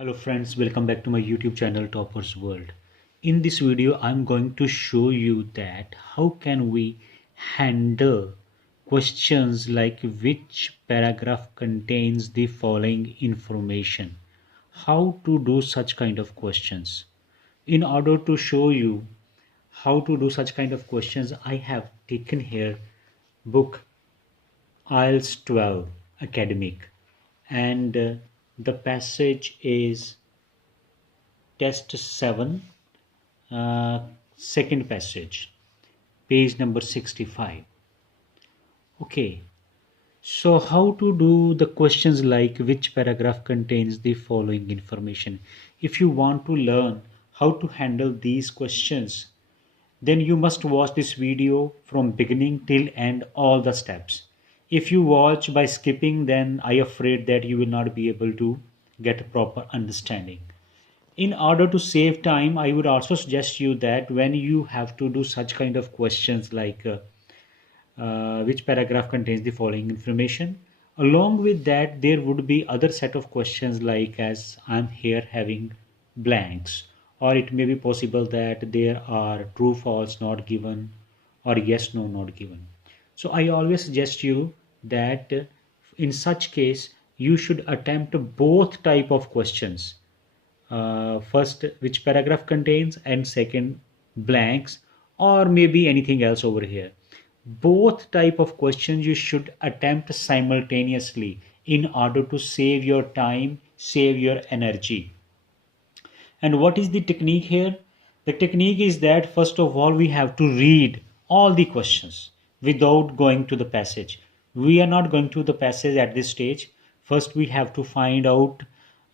Hello friends, welcome back to my YouTube channel Toppers World. In this video, I'm going to show you that how can we handle questions like which paragraph contains the following information. How to do such kind of questions. In order to show you how to do such kind of questions, I have taken here book IELTS 12 academic and the passage is test 7 uh, second passage, page number 65. Okay, so how to do the questions like which paragraph contains the following information. If you want to learn how to handle these questions, then you must watch this video from beginning till end, all the steps. If you watch by skipping, then I afraid that you will not be able to get a proper understanding. In order to save time, I would also suggest you that when you have to do such kind of questions like which paragraph contains the following information, along with that there would be other set of questions like as I'm here having blanks, or it may be possible that there are true false not given or yes no not given. So I always suggest you that in such case you should attempt both type of questions, first which paragraph contains and second blanks, or maybe anything else over here. Both type of questions you should attempt simultaneously in order to save your time, save your energy. And what is the technique here? The technique is that first of all we have to read all the questions without going to the passage. We are not going to the passage at this stage. First we have to find out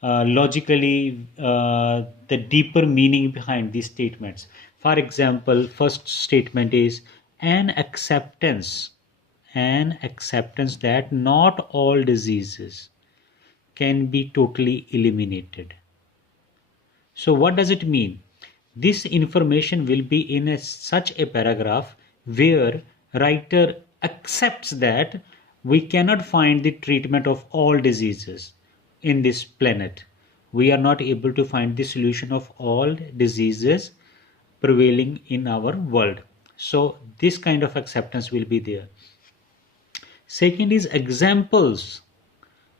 logically the deeper meaning behind these statements. For example, first statement is an acceptance that not all diseases can be totally eliminated. So what does it mean? This information will be in such a paragraph where writer accepts that we cannot find the treatment of all diseases in this planet. We are not able to find the solution of all diseases prevailing in our world. So this kind of acceptance will be there. Second is examples.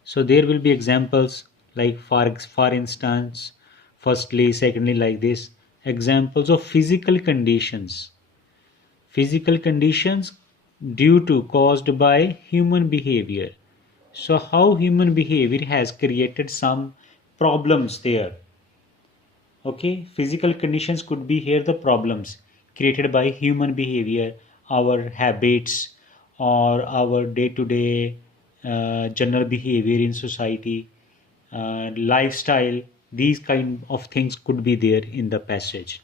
So there will be examples like for instance, firstly, secondly, like this, examples of physical conditions due to caused by human behavior. So how human behavior has created some problems there. Okay, physical conditions could be here the problems created by human behavior, our habits, or our day-to-day general behavior in society, lifestyle. These kind of things could be there in the passage.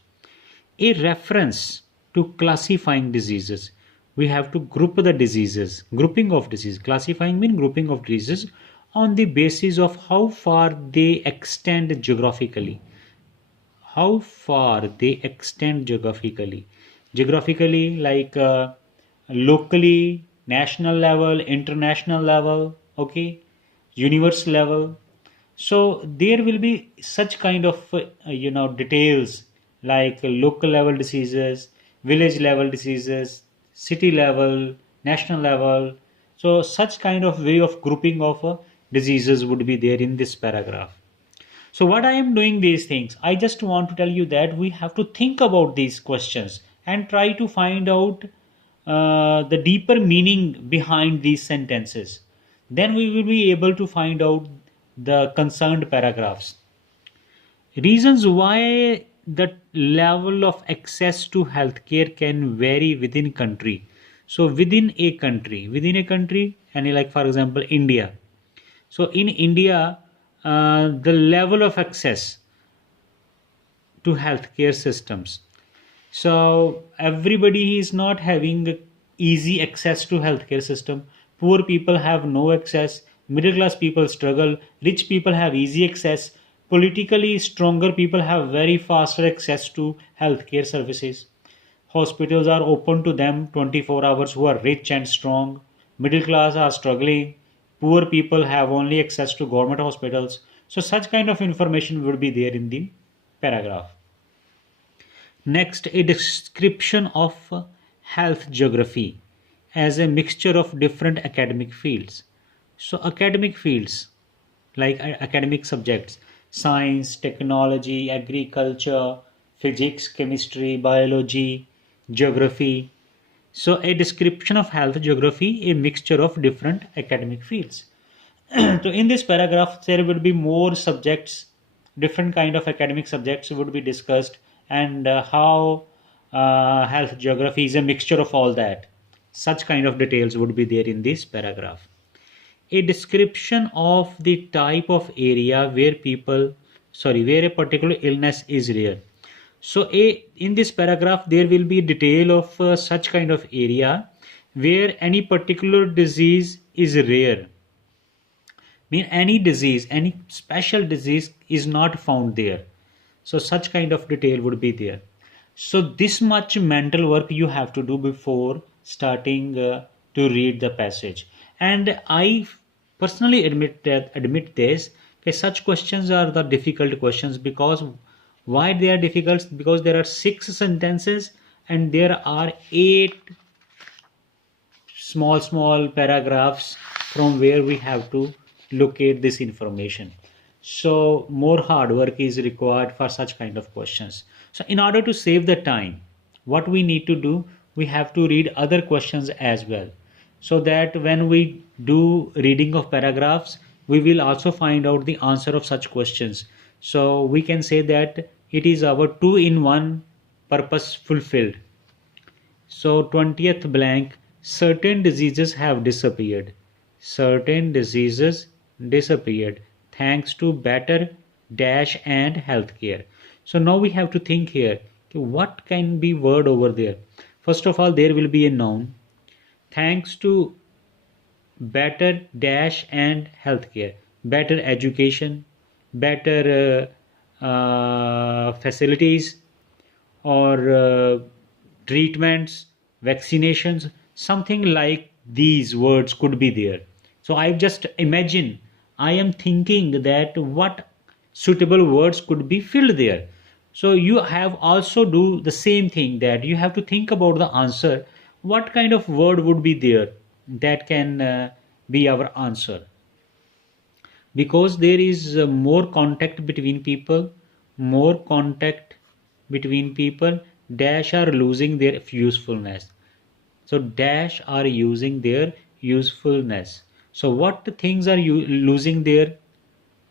A reference to classifying diseases. We have to group the diseases, grouping of disease. Classifying means grouping of diseases on the basis of how far they extend geographically, geographically, like locally, national level, international level, okay, universe level. So there will be such kind of details like local level diseases, village level diseases, city level, national level. So such kind of way of grouping of diseases would be there in this paragraph. So what I am doing these things, I just want to tell you that we have to think about these questions and try to find out the deeper meaning behind these sentences. Then we will be able to find out the concerned paragraphs. Reasons why the level of access to healthcare can vary within country. So within a country, and like for example India. So in India, the level of access to healthcare systems. So everybody is not having easy access to healthcare system. Poor people have no access. Middle class people struggle. Rich people have easy access. Politically stronger people have very faster access to healthcare services. Hospitals are open to them 24 hours who are rich and strong. Middle class are struggling. Poor people have only access to government hospitals. So such kind of information would be there in the paragraph. Next, a description of health geography as a mixture of different academic fields. So academic fields like academic subjects, science, technology, agriculture, physics, chemistry, biology, geography. So a description of health geography, a mixture of different academic fields. So in this paragraph there will be more subjects, different kind of academic subjects would be discussed, and how health geography is a mixture of all that. Such kind of details would be there in this paragraph. A description of the type of area where where a particular illness is rare. So in this paragraph there will be detail of such kind of area where any particular disease is rare, mean any disease, any special disease is not found there. So such kind of detail would be there. So this much mental work you have to do before starting to read the passage. And I personally admit this, okay, such questions are the difficult questions. Because why they are difficult? Because there are 6 sentences and there are 8 small paragraphs from where we have to locate this information. So more hard work is required for such kind of questions. So in order to save the time, what we need to do, we have to read other questions as well, so that when we do reading of paragraphs we will also find out the answer of such questions. So we can say that it is our 2-in-1 purpose fulfilled. So 20th blank, certain diseases have disappeared. Certain diseases disappeared thanks to better dash and healthcare. So now we have to think here, okay, what can be word over there? First of all, there will be a noun. Thanks to better dash and healthcare, better education, better facilities, or treatments, vaccinations, something like these words could be there. So I just imagine, I am thinking that what suitable words could be filled there. So you have also do the same thing, that you have to think about the answer. What kind of word would be there that can be our answer? Because there is more contact between people, more contact between people, dash are losing their usefulness. So dash are using their usefulness. So what things are you losing their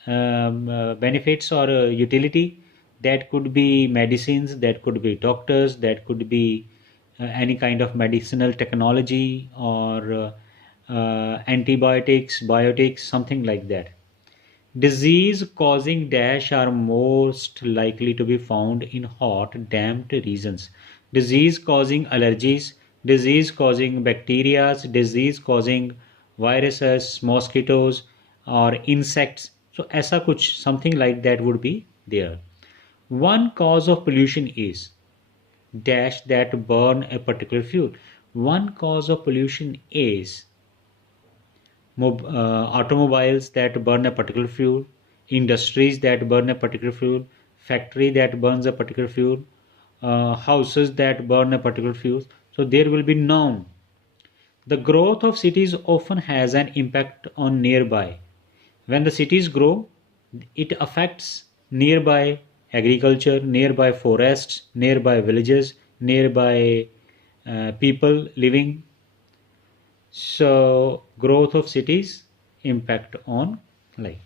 benefits or utility? That could be medicines, that could be doctors, that could be any kind of medicinal technology, or antibiotics, biotics, something like that. Disease causing dash are most likely to be found in hot, damp regions. Disease causing allergies, disease causing bacteria, disease causing viruses, mosquitoes, or insects. So ऐसा कुछ something like that would be there. One cause of pollution is dash that burn a particular fuel. One cause of pollution is automobiles that burn a particular fuel, industries that burn a particular fuel, factory that burns a particular fuel, houses that burn a particular fuel. So there will be noun. The growth of cities often has an impact on nearby. When the cities grow, it affects nearby agriculture, nearby forests, nearby villages, nearby people living. So growth of cities impact on life.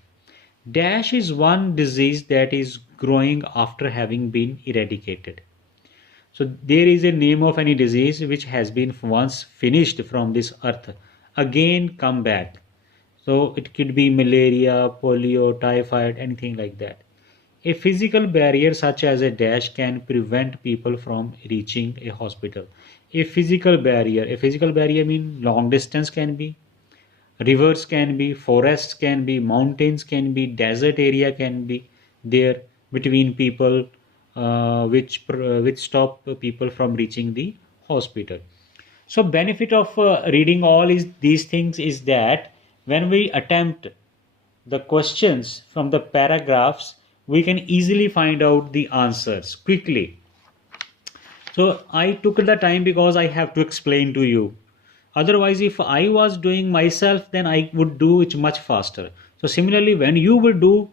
Dash is one disease that is growing after having been eradicated. So there is a name of any disease which has been once finished from this earth, again come back. So it could be malaria, polio, typhoid, anything like that. A physical barrier such as a dash can prevent people from reaching a hospital. A physical barrier means long distance can be, rivers can be, forests can be, mountains can be, desert area can be there between people, which stop people from reaching the hospital. So benefit of reading all is these things is that when we attempt the questions from the paragraphs, we can easily find out the answers quickly. So I took the time because I have to explain to you. Otherwise, if I was doing myself, then I would do it much faster. So similarly, when you will do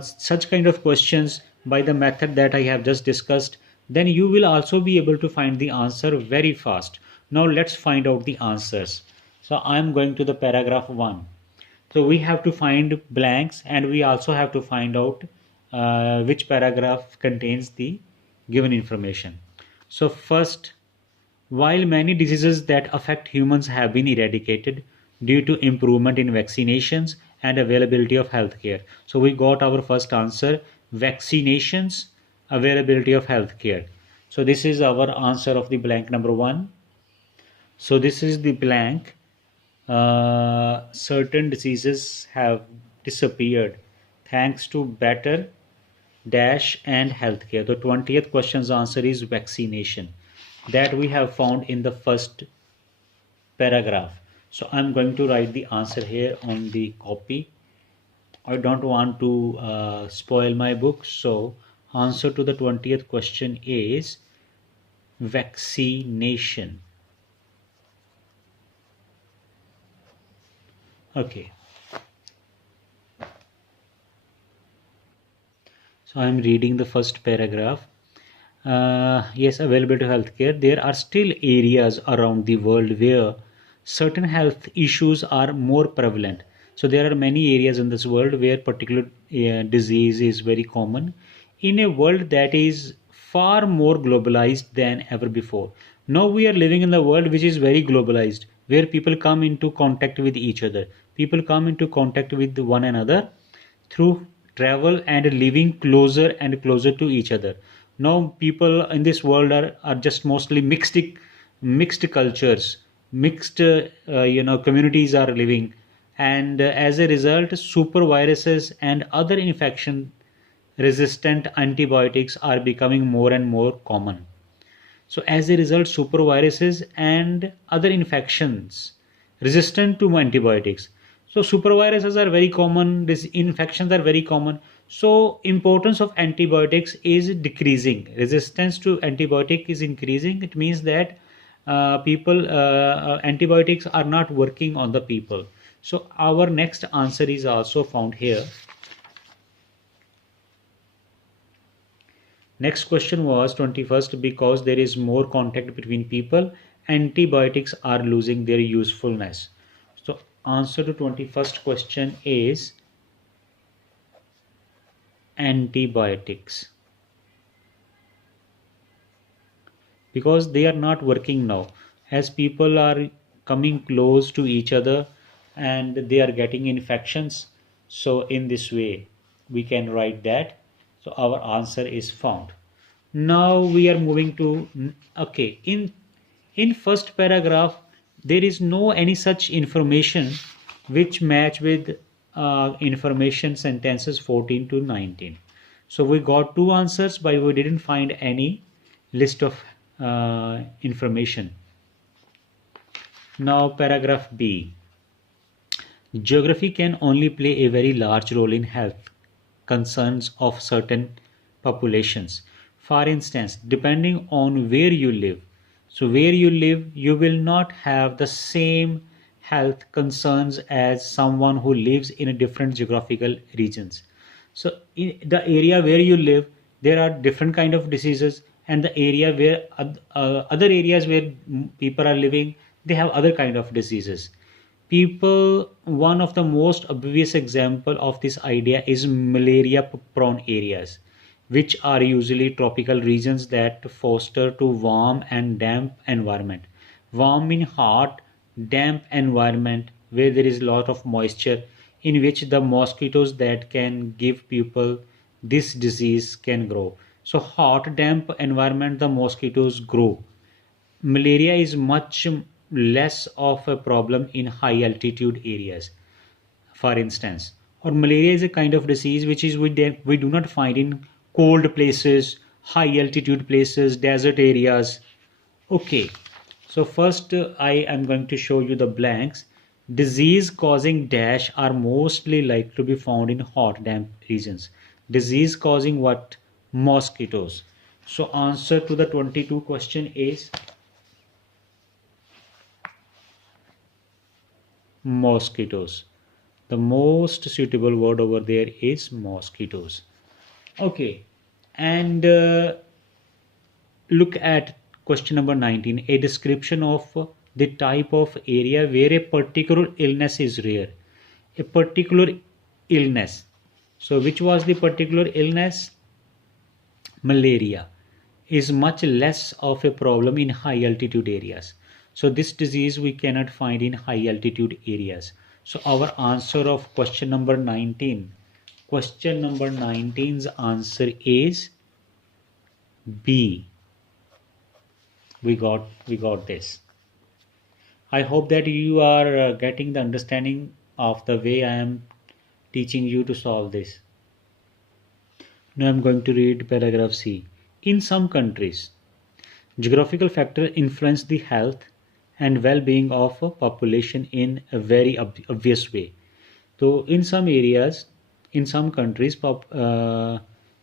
such kind of questions by the method that I have just discussed, then you will also be able to find the answer very fast. Now let's find out the answers. So I'm going to the paragraph 1. So we have to find blanks, and we also have to find out which paragraph contains the given information. So first, while many diseases that affect humans have been eradicated due to improvement in vaccinations and availability of healthcare. So we got our first answer: vaccinations, availability of healthcare. So this is our answer of the blank number 1. So this is the blank. Certain diseases have disappeared thanks to better dash and healthcare. The 20th question's answer is vaccination, that we have found in the first paragraph. So I'm going to write the answer here on the copy. I don't want to spoil my book. So answer to the 20th question is vaccination. Okay. So I'm reading the first paragraph. Yes, available to healthcare. There are still areas around the world where certain health issues are more prevalent. So there are many areas in this world where particular disease is very common. In a world that is far more globalized than ever before. Now we are living in the world which is very globalized, where people come into contact with each other. People come into contact with one another through travel and living closer and closer to each other. Now people in this world are just mostly mixed cultures, mixed communities are living, and as a result super viruses and other infection resistant antibiotics are becoming more and more common. So as a result, superviruses and other infections resistant to antibiotics. So superviruses are very common, these infections are very common. So importance of antibiotics is decreasing. Resistance to antibiotic is increasing. It means that antibiotics are not working on the people. So our next answer is also found here. Next question was 21st, because there is more contact between people, antibiotics are losing their usefulness. So answer to 21st question is antibiotics, because they are not working now as people are coming close to each other and they are getting infections. So in this way we can write that. So our answer is found. Now we are moving to, okay, in first paragraph there is no any such information which match with information sentences 14 to 19. So we got two answers but we didn't find any list of information. Now paragraph B. Geography can only play a very large role in health concerns of certain populations. For instance, depending on where you live, so where you live, you will not have the same health concerns as someone who lives in a different geographical regions. So in the area where you live, there are different kind of diseases, and the area where other areas where people are living, they have other kind of diseases. People, one of the most obvious example of this idea is malaria prone areas, which are usually tropical regions that foster to warm and damp environment. Warm in hot, damp environment where there is a lot of moisture, in which the mosquitoes that can give people this disease can grow. So hot damp environment, the mosquitoes grow. Malaria is much less of a problem in high altitude areas, for instance. Or malaria is a kind of disease which is we do not find in cold places, high altitude places, desert areas. Okay, so first I am going to show you the blanks. Disease causing dash are mostly likely to be found in hot damp regions. Disease causing what? Mosquitoes. So answer to the 22 question is mosquitoes. The most suitable word over there is mosquitoes. Okay, and look at question number 19, a description of the type of area where a particular illness is rare. A particular illness. So which was the particular illness? Malaria is much less of a problem in high altitude areas. So this disease we cannot find in high altitude areas. So our answer of question number 19, question number 19's answer is B. We got this. I hope that you are getting the understanding of the way I am teaching you to solve this. Now I'm going to read paragraph C. In some countries, geographical factors influence the health and well-being of a population in a very obvious way. So in some areas, in some countries,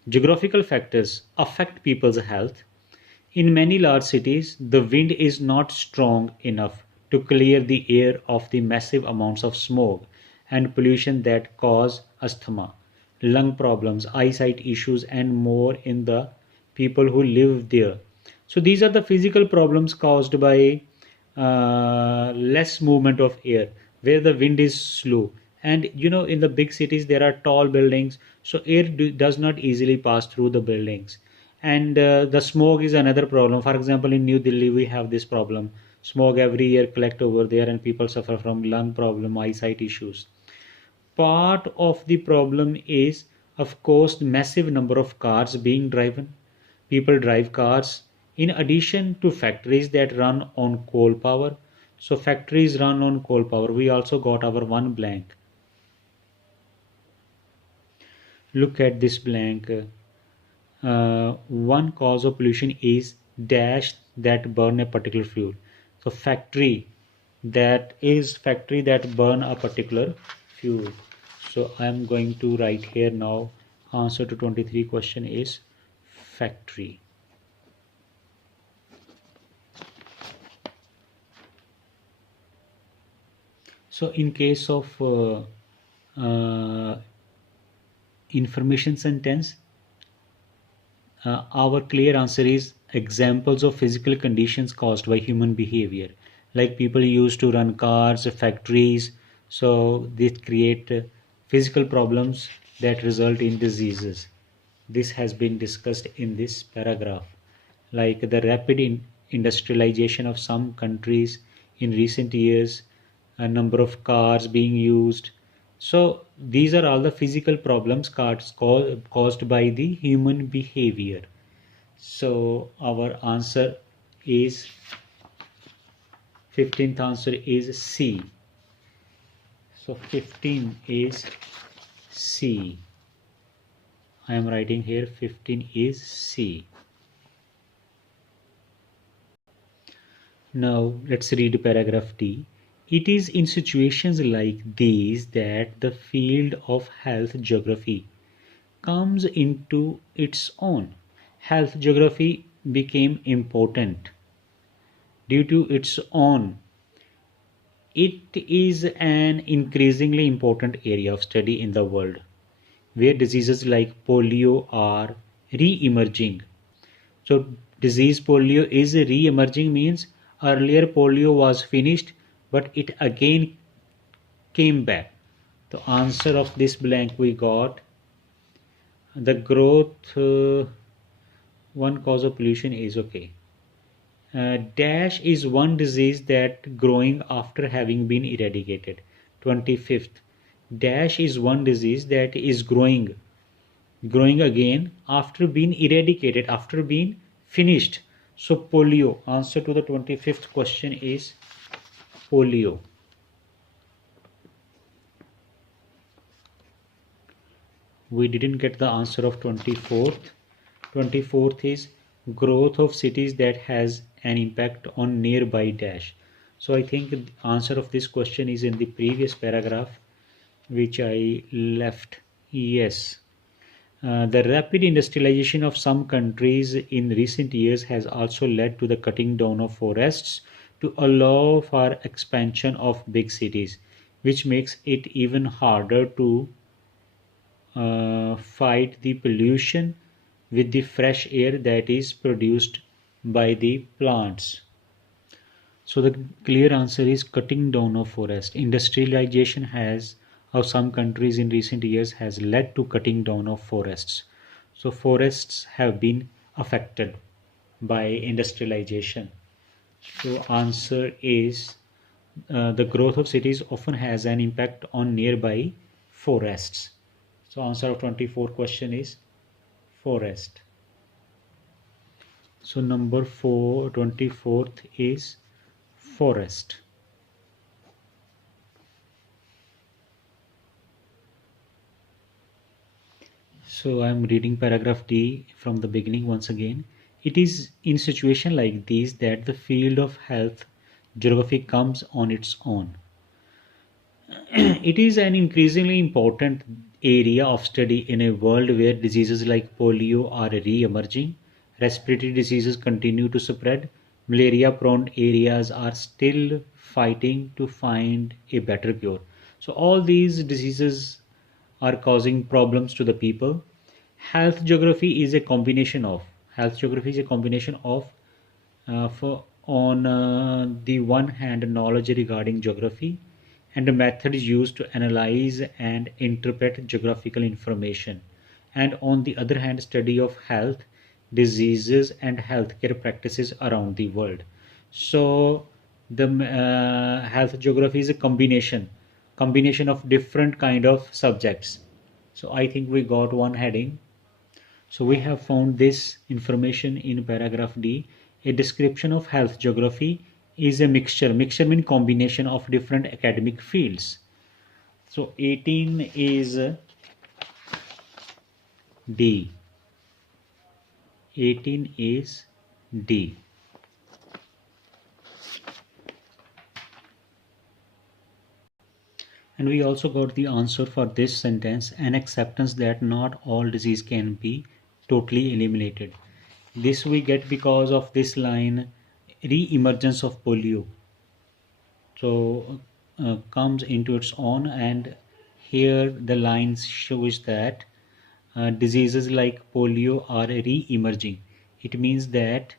geographical factors affect people's health. In many large cities, the wind is not strong enough to clear the air of the massive amounts of smoke and pollution that cause asthma, lung problems, eyesight issues, and more in the people who live there. So these are the physical problems caused by less movement of air, where the wind is slow. And in the big cities there are tall buildings, so air does not easily pass through the buildings. And the smoke is another problem. For example, in New Delhi we have this problem. Smoke every year collect over there, and people suffer from lung problem, eyesight issues. Part of the problem is, of course, the massive number of cars being driven. People drive cars in addition to factories that run on coal power. So factories run on coal power. We also got our one blank. Look at this blank. One cause of pollution is dash that burn a particular fuel. So factory that burn a particular fuel. So I am going to write here now, answer to 23 question is factory. So in case of information sentence, our clear answer is examples of physical conditions caused by human behavior. Like people used to run cars, factories, so they create physical problems that result in diseases. This has been discussed in this paragraph. Like the rapid industrialization of some countries in recent years, a number of cars being used. So these are all the physical problems caused by the human behavior. So our answer is 15th answer is C. So 15 is C. I am writing here 15 is C. Now let's read paragraph D. It is in situations like these that the field of health geography comes into its own. Health geography became important due to its own. It is an increasingly important area of study in the world, where diseases like polio are re-emerging. So disease polio is re-emerging means earlier polio was finished, but it again came back. The answer of this blank we got the growth. One cause of pollution is okay. Dash is one disease that growing after having been eradicated. 25th. Dash is one disease that is growing again after being eradicated, after being finished. So polio. Answer to the 25th question is polio. We didn't get the answer of 24th. 24th is growth of cities that has an impact on nearby dash. So I think the answer of this question is in the previous paragraph which I left. Yes. The rapid industrialization of some countries in recent years has also led to the cutting down of forests to allow for expansion of big cities, which makes it even harder to fight the pollution with the fresh air that is produced by the plants. So the clear answer is cutting down of forest. Industrialization has of some countries in recent years has led to cutting down of forests. So forests have been affected by industrialization. So answer is the growth of cities often has an impact on nearby forests. So answer of 24 question is forest. So number 24th is forest. So I'm reading paragraph D from the beginning once again. It is in situation like these that the field of health geography comes on its own. It is an increasingly important area of study in a world where diseases like polio are re-emerging, respiratory diseases continue to spread, malaria-prone areas are still fighting to find a better cure. So all these diseases are causing problems to the people. Health geography is a combination of for on the one hand knowledge regarding geography and the methods used to analyze and interpret geographical information, and on the other hand study of health diseases and healthcare practices around the world. So the health geography is a combination of different kind of subjects. So I think we got one heading. So we have found this information in paragraph D. A description of health geography is a mixture. Mixture means combination of different academic fields. So 18 is D. 18 is D. And we also got the answer for this sentence, an acceptance that not all disease can be totally eliminated. This we get because of this line, re-emergence of polio. So comes into its own, and here the lines shows that diseases like polio are re-emerging. It means that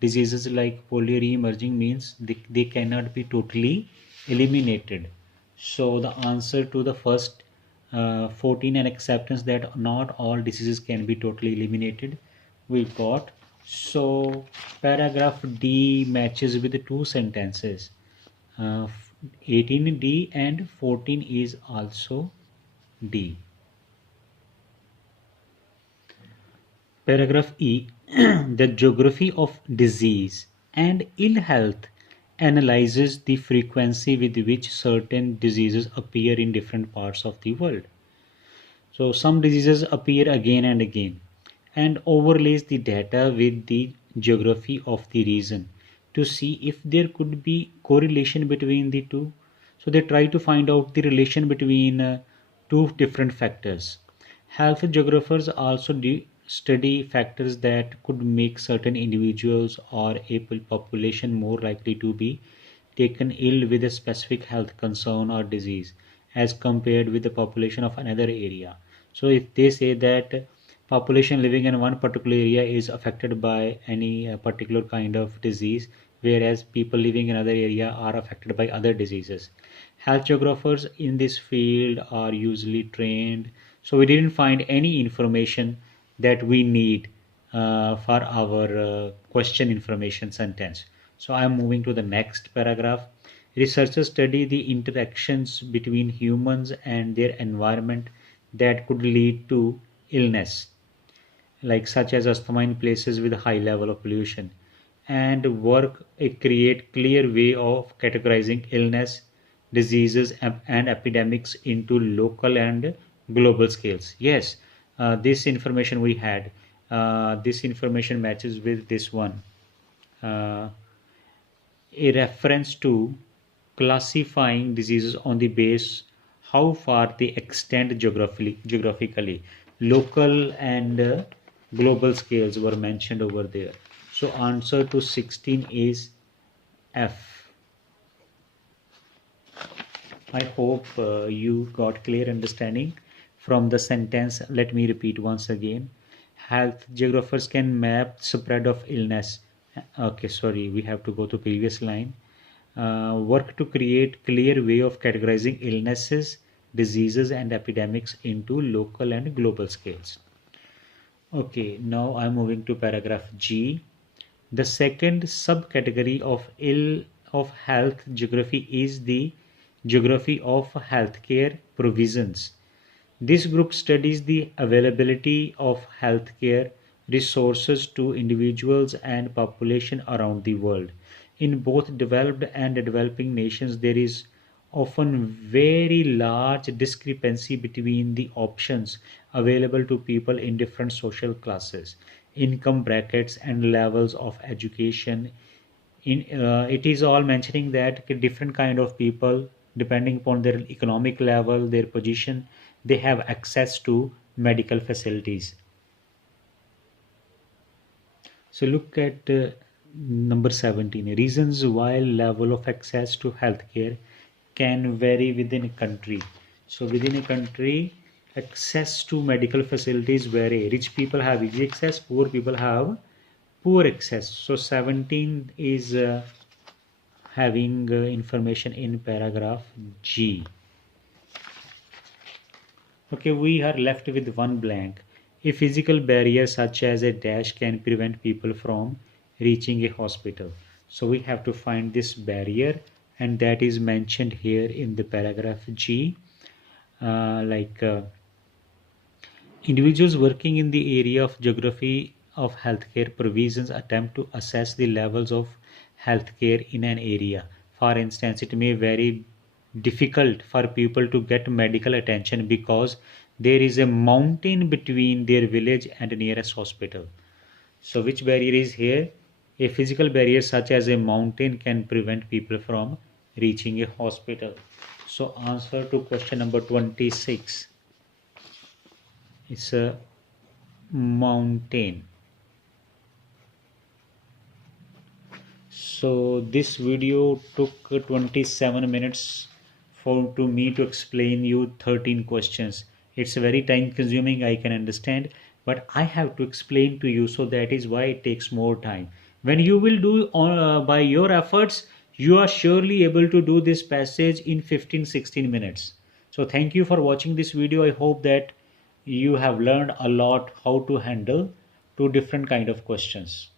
diseases like polio re-emerging means they cannot be totally eliminated. So the answer to the first 14, an acceptance that not all diseases can be totally eliminated, we got. So paragraph D matches with the two sentences. uh, 18 D and 14 is also D. Paragraph E. The geography of disease and ill health analyzes the frequency with which certain diseases appear in different parts of the world. So some diseases appear again and again, and overlays the data with the geography of the region to see if there could be correlation between the two. So they try to find out the relation between two different factors. Health geographers also study factors that could make certain individuals or a population more likely to be taken ill with a specific health concern or disease as compared with the population of another area. So if they say that population living in one particular area is affected by any particular kind of disease, whereas people living in another area are affected by other diseases. Health geographers in this field are usually trained, so we didn't find any information that we need for our question information sentence. So I am moving to the next paragraph. Researchers study the interactions between humans and their environment that could lead to illness, like such as asthma in places with a high level of pollution, and work create clear way of categorizing illness, diseases, and epidemics into local and global scales. Yes, this information we had. This information matches with this one. Uh, a reference to classifying diseases on the base how far they extend geographically. Local and global scales were mentioned over there. So answer to 16 is F. I hope you got clear understanding from the sentence. Let me repeat once again. Health geographers can map spread of illness. Okay, sorry, we have to go to previous line. Work to create clear way of categorizing illnesses, diseases and epidemics into local and global scales. Okay, now I'm moving to paragraph G. The second subcategory of health geography is the geography of healthcare provisions. This group studies the availability of healthcare resources to individuals and population around the world. In both developed and developing nations, there is often very large discrepancy between the options available to people in different social classes, income brackets, and levels of education. It is all mentioning that different kind of people, depending upon their economic level, their position, they have access to medical facilities. So look at number 17, reasons why level of access to healthcare can vary within a country. So within a country, access to medical facilities vary. Rich people have easy access, poor people have poor access. So 17 is having information in paragraph G. Okay, we are left with one blank. A physical barrier such as a dash can prevent people from reaching a hospital. So we have to find this barrier, and that is mentioned here in the paragraph G. Individuals working in the area of geography of healthcare provisions attempt to assess the levels of healthcare in an area. For instance, it may very difficult for people to get medical attention because there is a mountain between their village and the nearest hospital. So which barrier is here? A physical barrier such as a mountain can prevent people from reaching a hospital. So answer to question number 26. It's a mountain. So this video took 27 minutes to me to explain you 13 questions. It's very time consuming, I can understand, but I have to explain to you, so that is why it takes more time. When you will do by your efforts, you are surely able to do this passage in 15-16 minutes. So thank you for watching this video. I hope that you have learned a lot how to handle two different kind of questions.